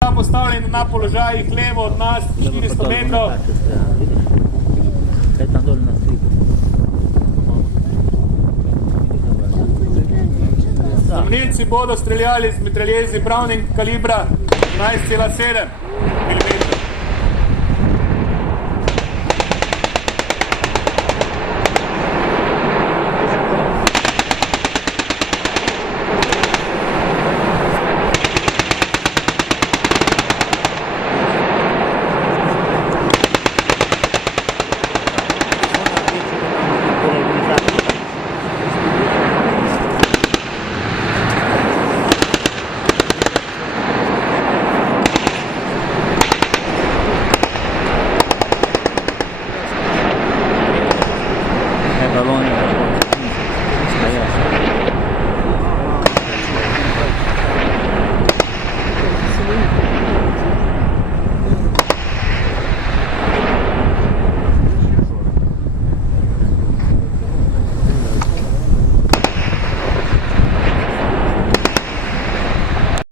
Postavljeni na položajih levo od nas 400 metrov. Znamenilci bodo streljali z mitraljezi Browning kalibra 11,7 mm.